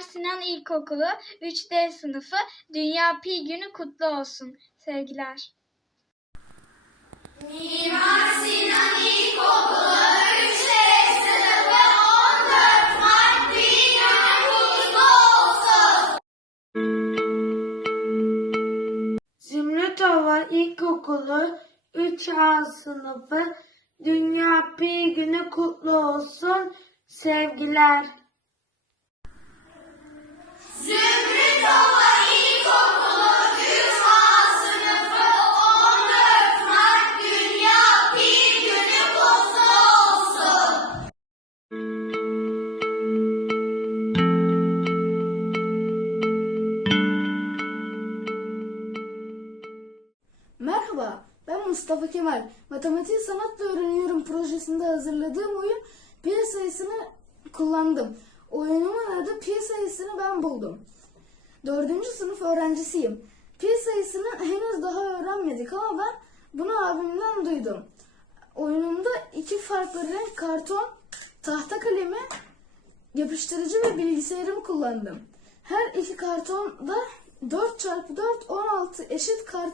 Sinan İlkokulu 3D sınıfı Dünya Pi Günü kutlu olsun. Sevgiler. Zümrüt Ova İlkokulu 3A sınıfı Dünya Pi Günü kutlu olsun. Sevgiler. Ben Mustafa Kemal. Matematik Sanatla Öğreniyorum projesinde hazırladığım oyun pi sayısını kullandım. Oyunumun adı pi sayısını ben buldum. Dördüncü sınıf öğrencisiyim. Pi sayısını henüz daha öğrenmedik ama ben bunu abimden duydum. Oyunumda iki farklı renk karton, tahta kalemi, yapıştırıcı ve bilgisayarımı kullandım. Her iki kartonda 4 çarpı 4 16 eşit kart,